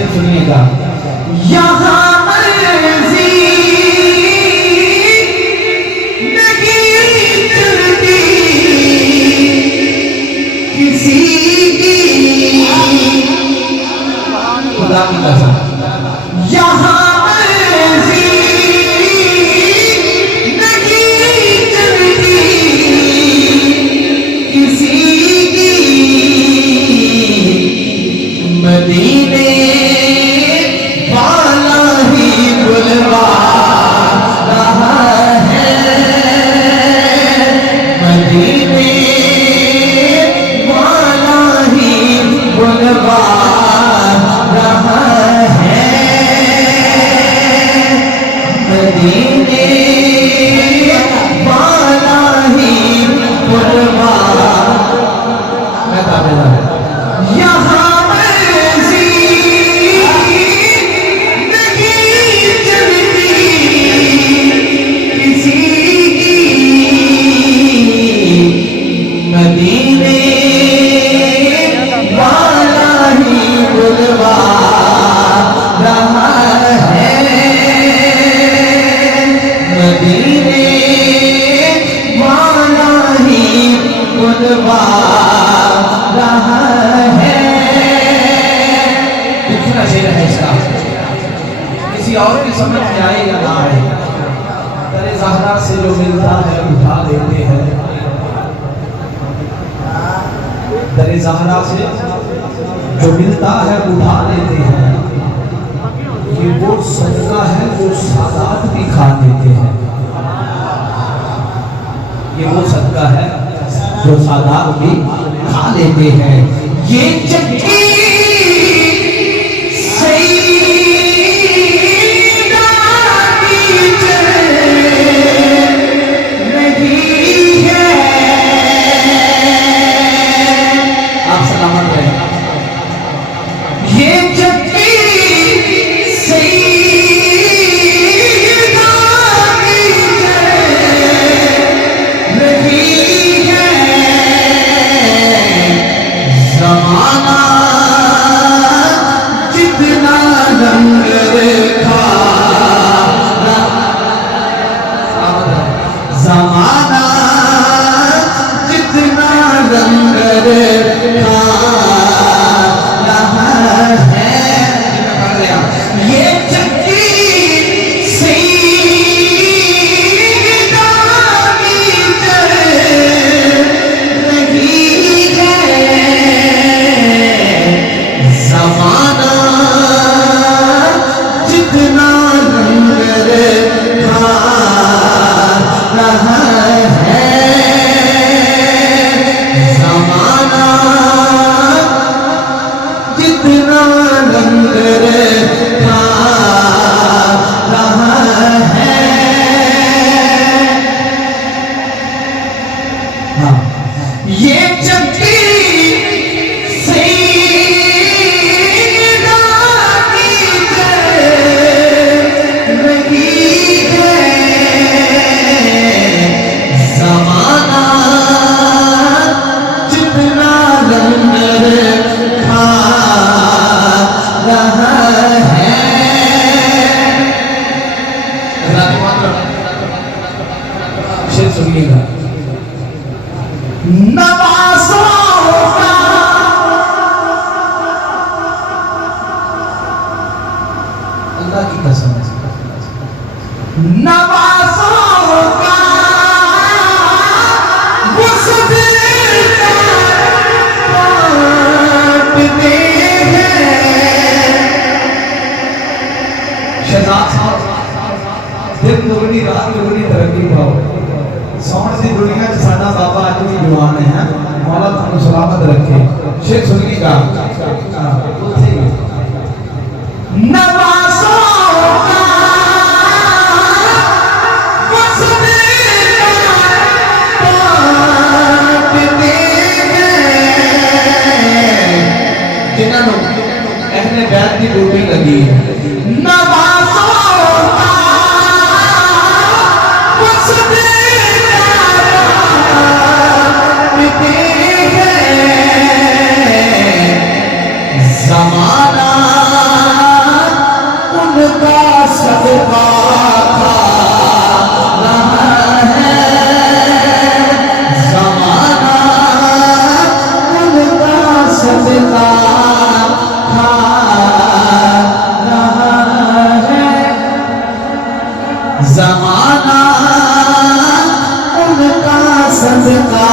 शेर सुनिएगा। यहाँ मर्जी नहीं चलती किसी की, खुदा की कसम, यहाँ मदीने वाला ही बुलवा रहा है, मदीने वाला ही बुलवा रहा है, मदीने वाला ही बुलवा यहाँ मदीने वाला ही बुलवा रहा है, मदीने वाला ही बुलवा रहा है। दूसरा शेर है इसका, किसी और की समझ में आए या ना आए, दरे ज़हरा से जो मिलता है उठा देते हैं, दरे ज़हरा से जो मिलता है उठा लेते हैं, ये वो सदका है जो सादात भी खा लेते हैं, ये वो सदका है जो सादात भी खा लेते हैं। ये चक्की ज़माना जितना रंग रखा रहा है, ये चक्की सीधा की चल रही है, ज़माना जितना रंग रखा रहा है, ज़माना जितना रंग रखा रहा है। हाँ, ये चक्की सीधा की चल रही है, ज़माना जितना रंग रखा रहा है। शेर सुनिएगा। नवाज़ों का अल्लाह की कसम है, नवाज़ों का दिन दुगनी रात दुगनी तरक्की पाओ, सोने की दुनिया च साडा बाबा अज भी जवान है, मौला तुहानू सलामत रखे। शेर सुनिएगा। नवाज़ों का जिन्होंने अपने बैठ की ड्यूटी लगी है, ज़माना सदका